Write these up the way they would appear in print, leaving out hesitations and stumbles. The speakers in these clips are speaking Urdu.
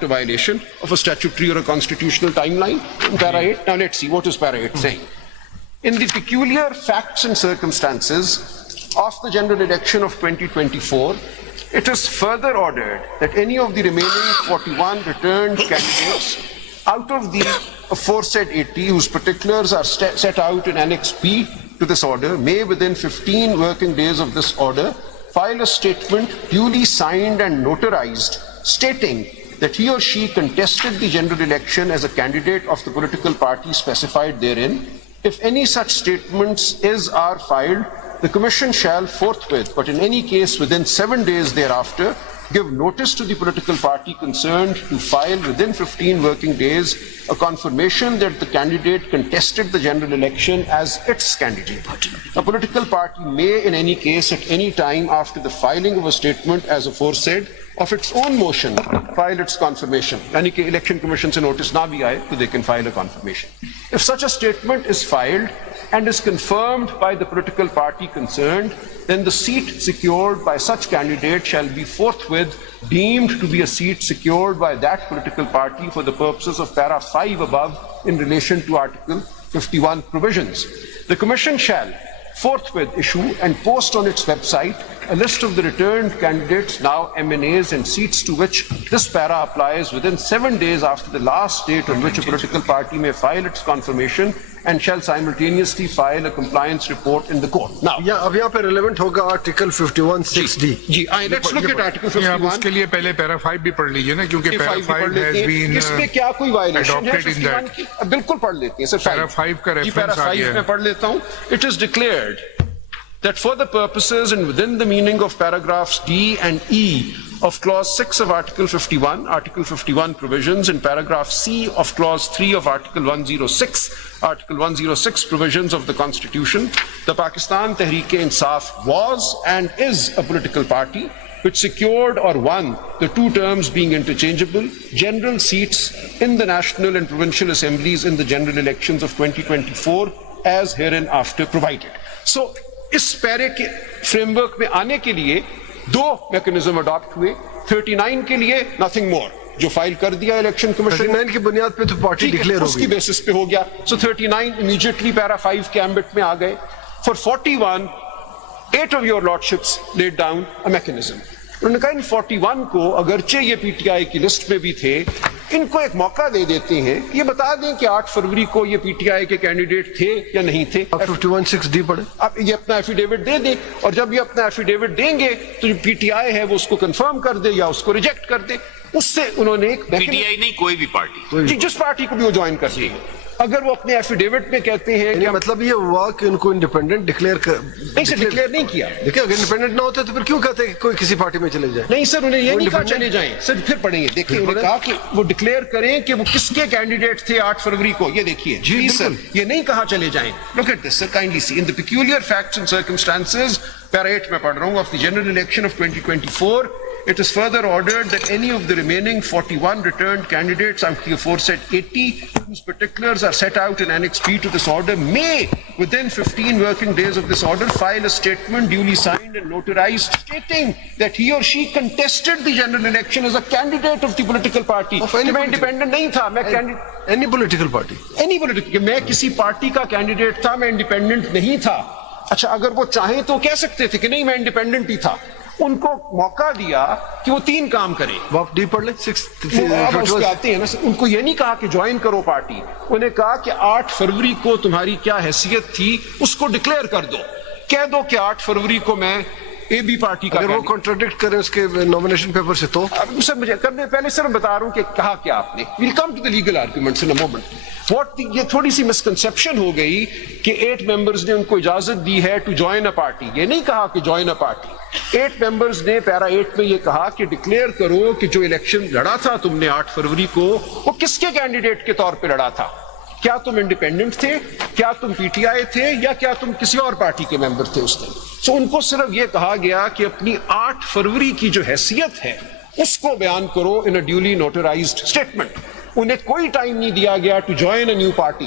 not a violation of a statutory or a constitutional timeline in para 8. Now let's see, what is para 8 saying? In the peculiar facts and circumstances of the general election of 2024, it is further ordered that any of the remaining 41 returned candidates out of the aforesaid 80 whose particulars are set out in Annex B to this order may within 15 working days of this order file a statement duly signed and notarized stating that he or she contested the general election as a candidate of the political party specified therein. If any such statements are filed, the Commission shall forthwith, but in any case within 7 days thereafter, give notice to the political party concerned to file within 15 working days a confirmation that the candidate contested the general election as its candidate. A political party may in any case at any time after the filing of a statement as aforesaid of its own motion file its confirmation. Yani ki election commission se notice na bhi aaye so they can file a confirmation. If such a statement is filed and is confirmed by the political party concerned, then the seat secured by such candidate shall be forthwith deemed to be a seat secured by that political party for the purposes of para 5 above in relation to Article 51 provisions. The Commission shall forthwith issue and post on its website a list of the returned candidates, now MNAs, and seats to which this para applies within 7 days after the last date on which a political party may file its confirmation, and shall simultaneously file a compliance report in the court. Now, اب یہاں پہ ریلیونٹ ہوگا آرٹیکل 51(6)D. جی let's look at Article 51. اس کے لیے پہلے پیرا 5 بھی پڑھ لیجیے نا, کیونکہ پیرا 5 has been اس میں کیا کوئی وائلیشن ہے adopted in 51 کی؟ بالکل پڑھ لیتے ہیں سر. پیرا 5 کا ریفرنس پیرا آ گیا 5 میں پڑھ لیتا ہوں. It is declared that for the purposes and within the meaning of paragraphs D and E of clause 6 of Article 51 provisions, and paragraph C of clause 3 of Article 106 provisions of the Constitution, the Pakistan Tehreek-e-Insaf was and is a political party which secured or won, the two terms being interchangeable, general seats in the national and provincial assemblies in the general elections of 2024 as hereinafter provided. So اس پیرے کے فریم ورک میں آنے کے لیے دو میکنزم اڈاپٹ ہوئے. 39 کے لیے نتھنگ مور, جو فائل کر دیا الیکشن کمیشن 39 کی بنیاد پہ تو پارٹی ڈکلیئر اس کی بیسس پہ ہو گیا. سو 39 امیڈیٹلی پیرا 5 کے ایمبٹ میں آ گئے. For 41 8 of your lordships laid down a mechanism. انہوں نے کہا ان 41 کو اگرچہ یہ پی ٹی آئی کی لسٹ میں بھی تھے, ان کو ایک موقع دے دیتے ہیں, یہ بتا دیں کہ 8 فروری کو یہ پی ٹی آئی کے کینڈیڈیٹ تھے یا نہیں تھے. 51(6)D پڑھیں. اب یہ اپنا ایفیڈیوٹ دے دیں, اور جب یہ اپنا ایفیڈیوٹ دیں گے تو جو پی ٹی آئی ہے وہ اس کو کنفرم کر دے یا اس کو ریجیکٹ کر دے. اس سے انہوں نے ایک پی ٹی آئی نہیں, کوئی بھی پارٹی, جس پارٹی کو بھی وہ جوائن کر دیں. اگر وہ اپنے ایفیڈیوٹ میں کہتے ہیں کہ مطلب یہ ہوا کہ ان کو انڈیپینڈنٹ ڈکلیئر نہیں سر, ڈکلیئر نہیں کیا. دیکھیں اگر انڈیپینڈنٹ نہ ہوتے تو پھر کیوں کہتے ہیں کہ کوئی کسی پارٹی میں چلے جائے؟ نہیں سر, انہیں یہ نہیں کہا چلے جائیں. سر پھر پڑھیں گے, دیکھیں انہوں نے کہا کہ وہ ڈکلیئر کریں کہ وہ کس کے کینڈیڈیٹ تھے 8 فروری کو. یہ دیکھیے جی سر, یہ نہیں کہا چلے جائیں. Look at this sir kindly see. In the peculiar facts and circumstances, para 8 میں پڑھ رہا ہوں, of the general election of 2024, it is further ordered that any of the remaining 41 returned candidates out of the aforesaid 80 whose particulars are set out in Annex B to this order may, within 15 working days of this order, file a statement duly signed and notarized stating that he or she contested the general election as a candidate of the political party. میں independent نہیں تھا, میں any political party, میں کسی پارٹی کا کینڈیڈیٹ تھا, میں انڈیپینڈنٹ نہیں تھا. اچھا, اگر وہ چاہیں تو کہہ سکتے تھے کہ نہیں میں انڈیپینڈنٹ ہی تھا. ان کو موقع دیا کہ وہ 3 کام کریں. آپ ڈی پڑھ لیں. آتے ہیں نا, ان کو یہ نہیں کہا کہ جوائن کرو پارٹی, انہیں کہا کہ 8 فروری کو تمہاری کیا حیثیت تھی اس کو ڈکلیئر کر دو. کہہ دو کہ 8 فروری کو میں اے بی پارٹی کا. اگر وہ کنٹراڈکٹ کریں اس کے نامینیشن پیپر سے تو سر مجھے کرنے پہلے سر میں بتا رہا ہوں کہ کہا کیا آپ نے. Welcome to the legal arguments in a moment. یہ تھوڑی سی مسکنسیپشن ہو گئی کہ 8 ممبرز نے ان کو اجازت دی ہے ٹو جوائن اے پارٹی. یہ نہیں کہا کہ جوائن اے پارٹی. 8 ممبرز نے پیرا 8 میں یہ کہا کہ ڈکلیئر کرو کہ جو الیکشن لڑا تھا تم نے 8 فروری کو, وہ کس کے کینڈیڈیٹ کے طور پہ لڑا تھا. کیا تم انڈیپینڈنٹ تھے, کیا تم پی ٹی آئی تھے, یا کیا تم کسی اور پارٹی کے ممبر تھے اس دن. سو ان کو صرف یہ کہا گیا کہ اپنی 8 فروری کی جو حیثیت ہے اس کو بیان کرو in a duly notarized statement. انہیں کوئی ٹائم نہیں دیا گیا to join a new party.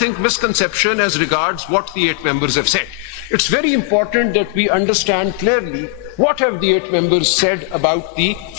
think misconception as regards what the 8 members have said. It's very important that we understand clearly what have the 8 members said about the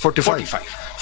45।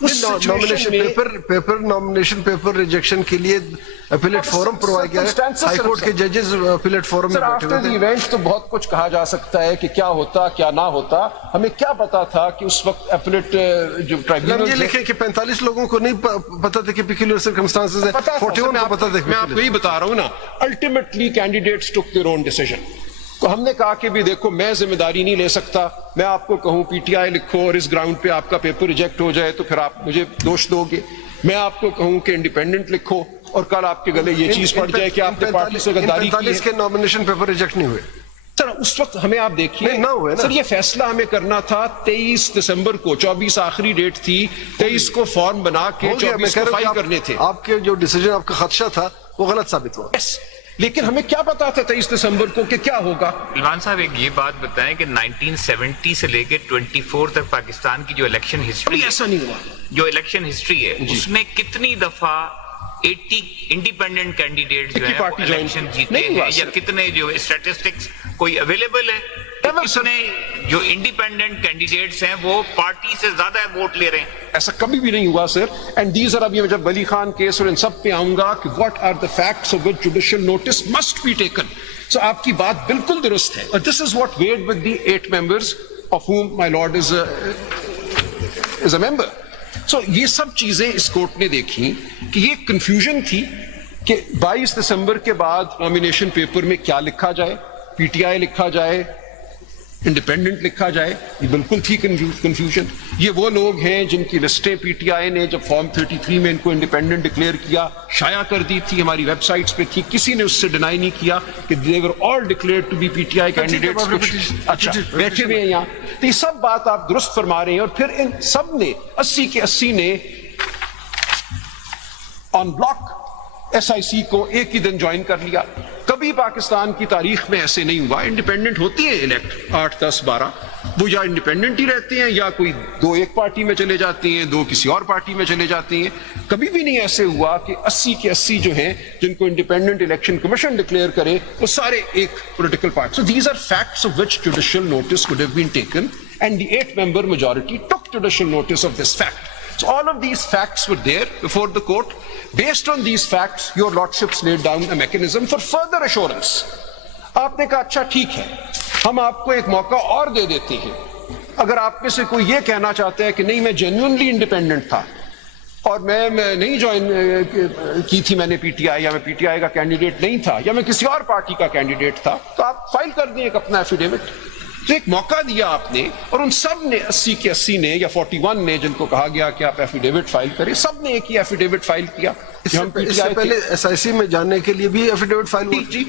Nomination paper nomination paper rejection کے لیے اپیلیٹ فورم پرووائڈ کیا ہے. ہائی کورٹ کے ججز اپیلیٹ فورم میں بیٹھے ہوئے تھے. ایونٹ تو بہت کچھ کہا جا سکتا ہے کہ کیا ہوتا کیا نہ ہوتا. ہمیں کیا پتا تھا کہ اس وقت اپیلیٹ جو ٹرائبیونل یہ لکھے کہ 45 لوگوں کو نہیں پتا تھا کہ پیکیولر سرکمسٹانسز ہے. 41 کو پتا تھا. میں آپ کو یہی بتا رہا ہوں نا, ultimately candidates took their own decision. تو ہم نے کہا کہ بھی دیکھو میں ذمہ داری نہیں لے سکتا. میں آپ کو کہوں پی ٹی آئی لکھو اور اس گراؤنڈ پہ آپ کا پیپر ریجیکٹ ہو جائے تو پھر آپ مجھے دوش دو گے. میں آپ کو کہوں کہ انڈیپینڈنٹ لکھو اور کل آپ کے گلے یہ چیز پڑ جائے کہ آپ نے پارٹی سے غداری کی ہے. 45 کے نامنیشن پیپر ریجیکٹ نہیں ہوئے سر. اس وقت ہمیں آپ دیکھیے سر, یہ فیصلہ ہمیں کرنا تھا 23 دسمبر کو. 24 آخری ڈیٹ تھی, 23 کو فارم بنا کے 24 کو فائل کرنے تھے. آپ کے جو ڈیسیجن آپ کا خدشہ تھا وہ غلط ثابت ہوا. لیکن ہمیں کیا پتا تھا 23 دسمبر کو کہ کیا ہوگا. عمران صاحب ایک یہ بات بتائیں کہ 1970 سے لے کے 24 تک پاکستان کی جو الیکشن ہسٹری ایسا نہیں ہوا. جو الیکشن ہسٹری ہے اس میں کتنی دفعہ 80 انڈیپینڈنٹ کینڈیڈیٹ جو ہیں الیکشن جیتے ہیں, یا کتنے جو اسٹیٹسٹکس کوئی اویلیبل ہے کتنے جو انڈیپینڈنٹ کینڈیڈیٹس ہیں وہ پارٹی سے زیادہ ووٹ لے رہے ہیں؟ ایسا کبھی بھی نہیں ہوا سر. اینڈ دیز آر, ابھی میں جب ولی خان کیس اور ان سب پہ آؤں گا کہ what are the facts of which judicial notice must be taken. So آپ کی بات بالکل درست ہے. اور this is what weird with the 8 members of whom my lord is a member. So یہ سب چیزیں اس کورٹ نے دیکھی کہ یہ کنفیوژن تھی کہ 22 دسمبر کے بعد نامینیشن پیپر میں کیا لکھا جائے, پی ٹی آئی لکھا جائے, انڈیپینڈنٹ لکھا جائے. یہ بالکل تھی کنفیوژن. یہ وہ لوگ ہیں جن کی لسٹیں پی ٹی آئی نے جب فارم 33 میں ان کو انڈیپینڈنٹ ڈکلیئر کیا شائع کر دی تھی, ہماری ویب سائٹس پہ تھی. کسی نے اس سے ڈینائی نہیں کیا کہ they were all declared to be P T I candidates. اچھا بیٹھے ہوئے ہیں یہاں. تو یہ سب بات آپ درست فرما رہے ہیں. اور پھر ان سب نے 80 کے 80 نے آن بلاک ایس آئی سی کو ایک ہی دن جوائن کر لیا. کبھی پاکستان کی تاریخ میں ایسے نہیں ہوا. انڈیپینڈنٹ ہوتی ہیں الیکٹ 8 10 12, وہ یا انڈیپینڈنٹ ہی رہتے ہیں یا کوئی 2 ایک پارٹی میں چلے جاتے ہیں, 2 کسی اور پارٹی میں چلے جاتے ہیں. کبھی بھی نہیں ایسے ہوا کہ 80 کے 80 جو ہیں جن کو انڈیپینڈنٹ الیکشن کمیشن ڈکلیئر کرے وہ سارے ایک political party. So these are facts of which judicial notice would have been taken and the 8-member majority took judicial notice of this fact. So all of these facts were there before the court. Based on these facts, your lordships laid down a mechanism for further assurance. آپ نے کہا اچھا ٹھیک ہے, ہم آپ کو ایک موقع اور دے دیتے ہیں. اگر آپ میں سے کوئی یہ کہنا چاہتا ہے کہ نہیں میں جینوئنلی انڈیپینڈنٹ تھا اور میں نہیں جوائن کی تھی میں نے پی ٹی آئی, یا میں پی ٹی آئی کا کینڈیڈیٹ نہیں تھا, یا میں کسی اور پارٹی کا کینڈیڈیٹ تھا, تو آپ فائل کر دیں ایک اپنا ایفیڈیوٹ. تو ایک موقع دیا آپ نے, اور ان سب نے 80 کے 80 نے یا 41 نے جن کو کہا گیا کہ آپ ایفیڈیوٹ فائل کریں, سب نے ایک ہی ایفیڈیوٹ فائل کیا. اس سے پہلے ایس آئی سی میں جانے کے لیے بھی ایفیڈیوٹ فائل ہوا. جی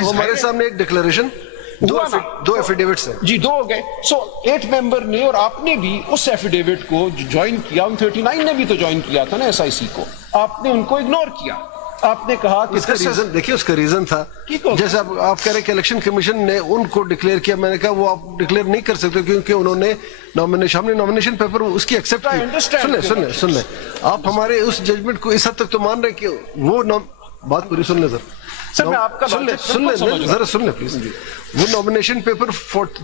ہمارے سامنے ایک ڈکلیریشن, 2 ایفیڈیوٹس ہیں جی, 2 ہو گئے. سو 8 ممبر نے اور آپ نے بھی اس ایفیڈیوٹ کو جوائن کیا. ان 39 نے بھی تو جوائن کیا تھا نا ایس آئی سی کو. آپ نے ان کو اگنور کیا. آپ نے کہا کہ اس کا ریزن دیکھیے, اس کا ریزن تھا جیسے آپ کہہ رہے کہ الیکشن کمیشن نے ان کو ڈکلیئر کیا. میں نے کہا وہ آپ ڈکلیئر نہیں کر سکتے کیونکہ انہوں نے ہم نے نامنیشن پیپر اس کی ایکسیپٹ کی. سن لیں آپ ہمارے اس ججمنٹ کو اس حد تک تو مان رہے کہ وہ بات پوری سن لیں سر. سن لیں ذرا سن لیں پلیز. وہ نامنیشن پیپر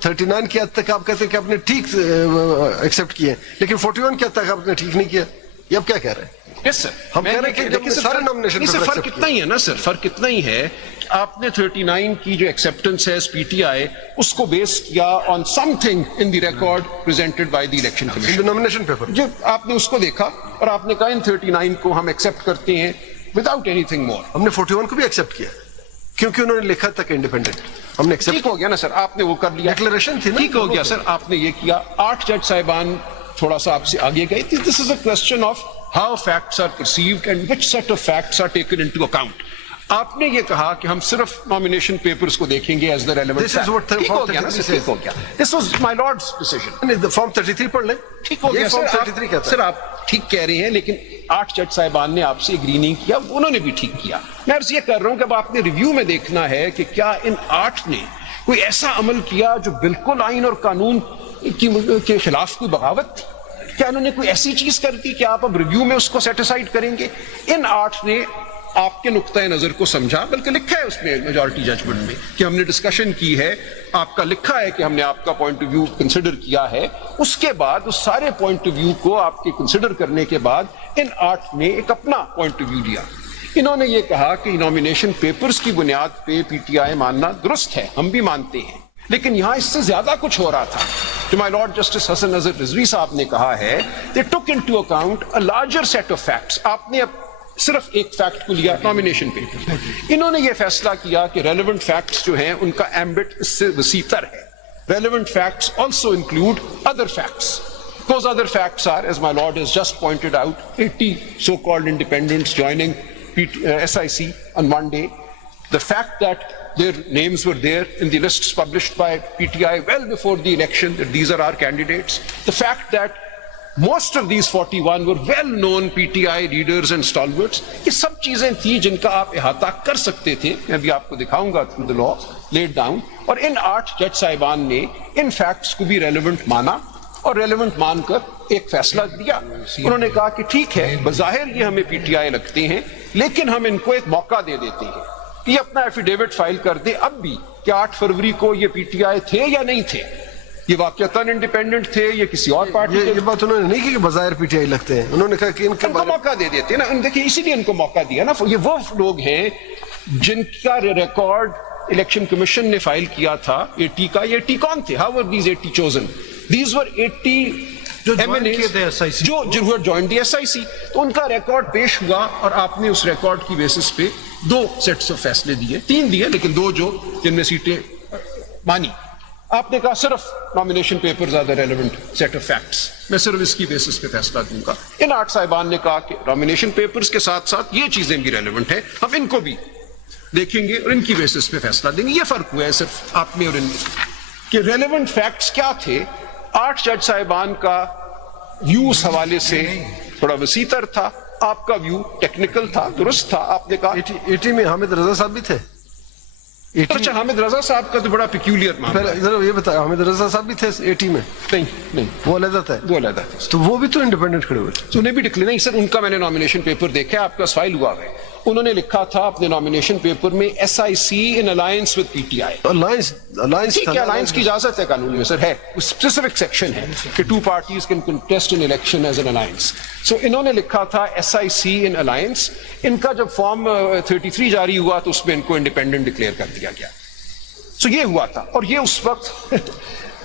39 کی حد تک آپ کہتے ہیں کہ آپ نے ٹھیک ایکسیپٹ کیے, لیکن 41 کی حد تک آپ نے ٹھیک نہیں کیا. یہ آپ کیا کہہ رہے ہیں؟ یس سر, ہم کہہ رہے ہیں کہ سارے نامنیشن پیپر فرق اتنا ہی ہے نا سر. فرق اتنا ہی ہے آپ نے 39 کی جو ایکسیپٹنس ہے پی ٹی آئی اس کو بیس کیا on something in the record presented by the election commission. Nomination paper جو آپ نے اس کو دیکھا اور آپ نے کہا ان 39 کو ہم ایکسیپٹ کرتے ہیں وداؤٹ اینی تھنگ مور. ہم نے 41 کو بھی ایکسیپٹ کیا کیونکہ انہوں نے لکھا تھا کہ انڈیپینڈنٹ. ہم نے ایکسیپٹ ہو گیا نا سر, آپ نے وہ کر لیا, ڈکلیریشن تھی نا. ٹھیک ہو گیا سر, آپ نے یہ کیا. 8 جج صاحبان تھوڑا سا آپ سے آگے گئے. This is a question of how facts are perceived and which set of facts are taken into account. آپ نے یہ کہا کہ ہم صرف نامینیشن پیپرز کو دیکھیں گے as the relevant fact. ٹھیک ہو گیا نا سر, ٹھیک ہو گیا. This was my lord's decision. Form 33 پڑھ لیں. ٹھیک ہو گیا سر, آپ ٹھیک کہہ رہے ہیں, لیکن 8 جج صاحبان نے آپ سے اگری نہیں کیا, انہوں نے بھی ٹھیک کیا. میں عرض یہ کر رہا ہوں کہ اب آپ نے ریویو میں دیکھنا ہے کہ کیا ان 8 نے کوئی ایسا عمل کیا جو بالکل آئین اور قانون کے خلاف کوئی بغاوت تھی. کیا انہوں نے کوئی ایسی چیز کر دی کہ آپ اب ریویو میں اس کو سیٹیسفائڈ کریں گے؟ ان 8 نے آپ کے نقطۂ نظر کو سمجھا, بلکہ لکھا ہے اس میں میجورٹی ججمنٹ میں کہ ہم نے ڈسکشن کی ہے, آپ کا لکھا ہے کہ ہم نے آپ کا پوائنٹ آف ویو کنسیڈر کیا ہے. اس کے بعد اس سارے پوائنٹ آف ویو کو آپ کے کنسیڈر کرنے کے بعد ان 8 نے ایک اپنا پوائنٹ آف ویو دیا. انہوں نے یہ کہا کہ نامینیشن پیپرز کی بنیاد پہ پی ٹی آئی ماننا درست ہے, ہم بھی مانتے ہیں, لیکن یہاں اس سے زیادہ کچھ ہو رہا تھا. جو مائی لارڈ جسٹس حسن نظر رضوی صاحب نے کہا ہے, they took into account a larger set of facts. آپ نے اب صرف ایک فیکٹ کو لیا, نامینیشن پیپر. انہوں نے یہ فیصلہ کیا کہ ریلیونٹ فیکٹس جو ہیں ان کا ایمبٹ اس سے وسیع تر ہے. Relevant facts also include other facts. Those other facts are, as my lord has just pointed out, 80 so-called independents joining SIC on one day. The fact that their names were there in the lists published by PTI well before the election, that these are our candidates. The fact that most of these 41 were well-known PTI leaders and stalwarts. یہ سب چیزیں تھیں جن کا آپ احاطہ کر سکتے تھے. میں بھی آپ کو دکھاؤں گا through the law laid down. اور ان 8 جج صاحبان نے ان فیکٹس کو بھی ریلیونٹ مانا اور ریلیونٹ مان کر ایک فیصلہ دیا. انہوں نے کہا کہ ٹھیک ہے, بظاہر یہ ہمیں پی ٹی آئی لگتے ہیں, لیکن ہم ان کو ایک موقع دے دیتے ہیں کہ یہ اپنا ایفیڈیوٹ فائل کر دے اب بھی کہ 8 فروری کو یہ پی ٹی آئی تھے یا نہیں تھے, یہ واقعتاً انڈیپینڈنٹ تھے یا کسی اور پارٹی. یہ بات انہوں نے نہیں کی کہ بظاہر پی ٹی آئی لگتے ہیں, انہوں نے کہا کہ ان کو موقع دے دیتے نا. دیکھیں اسی لیے ان کو موقع دیا نا. یہ وہ لوگ ہیں جن کا ریکارڈ الیکشن کمیشن نے فائل کیا تھا 80 کا. یہ 80 کون تھے؟ How were these 80 chosen? These were 80 جو who had joined the SIC. تو ان کا ریکارڈ پیش ہوا اور آپ نے اس ریکارڈ کی بیسس پہ 2 سیٹس آف فیصلے دیے, 3 دیے لیکن 2 جو جن میں سیٹیں مانی. آپ نے کہا صرف nomination papers are the relevant set of facts, میں صرف اس کی بیسس پہ فیصلہ دوں گا. ان 8 صاحبان نے کہا کہ نامینیشن پیپرز کے ساتھ ساتھ یہ چیزیں بھی ریلیونٹ ہیں, ہم ان کو بھی دیکھیں گے اور ان کی بیسس پہ فیصلہ دیں گے. یہ فرق ہوا ہے صرف آپ میں اور ان میں کہ ریلیونٹ فیکٹس کیا تھے. 8 جج صاحبان کا ویو اس حوالے سے تھوڑا وسیع تر تھا, آپ کا ویو ٹیکنیکل تھا, درست تھا. آپ نے کہا 80 میں حامد رضا صاحب بھی تھے. اچھا, حامد رضا صاحب کا تو بڑا پیکیولر معاملہ ہے. ذرا یہ بتایا, حامد رضا صاحب بھی تھے 80 میں؟ نہیں, وہ علیحدہ تھے. وہ علیحدہ تھے. تو وہ بھی تو انڈیپینڈنٹ کھڑے ہوئے تھے. انہیں بھی ڈکلیئر نہیں سر, ان کا میں نے نامینیشن پیپر دیکھا, آپ کا فائل ہوا ہے. انہوں نے لکھا تھا اپنے نامینیشن پیپر میں SIC in alliance with PTI. Alliance کی اجازت ہے قانون میں سر, ہے اسپیسیفک سیکشن ہے کہ 2 parties can contest an election as an alliance. So انہوں نے لکھا تھا SIC in alliance. ان کا جب فارم 33 جاری ہوا تو اس میں ان کو انڈیپینڈنٹ ڈکلیئر کر دیا گیا. سو یہ ہوا تھا, اور یہ اس وقت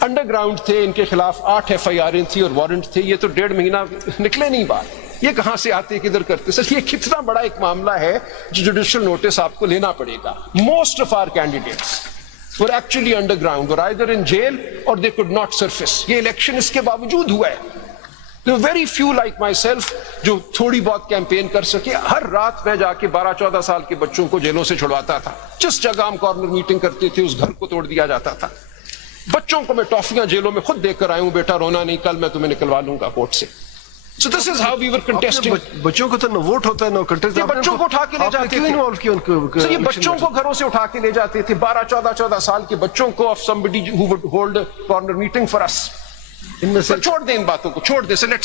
انڈر گراؤنڈ تھے. ان کے خلاف 8 FIR تھی اور وارنٹ تھے. یہ تو 1.5 مہینہ نکلے نہیں باہر. یہ کہاں سے آتے کدھر کرتے سر؟ یہ کتنا بڑا ایک معاملہ ہے جو جوڈیشل نوٹس آپ کو لینا پڑے گا. Most of our candidates were actually underground, were either in jail or they could not surface. یہ الیکشن اس کے باوجود ہوا ہے. There were very few like myself جو تھوڑی بہت کیمپین کر سکے. ہر رات میں جا کے 12-14 سال کے بچوں کو جیلوں سے چھڑواتا تھا. جس جگہ ہم کارنر میٹنگ کرتے تھے اس گھر کو توڑ دیا جاتا تھا. بچوں کو میں ٹافیاں جیلوں میں خود دے کر آیا ہوں, بیٹا رونا نہیں, کل میں تمہیں نکلوا لوں گا کورٹ سے. So this is how we were contesting. بچوں کو تو نہ ووٹ ہوتا ہے نہ کنٹیسٹ. بچوں کو اٹھا کے لے جاتے تھے. یہ بچوں کو گھروں سے اٹھا کے لے جاتے تھے, 12-14 سال کے بچوں کو, of somebody who would hold a corner meeting for us. ان میں سے چھوڑ دیں ان باتوں کو, چھوڑ دیں. So let's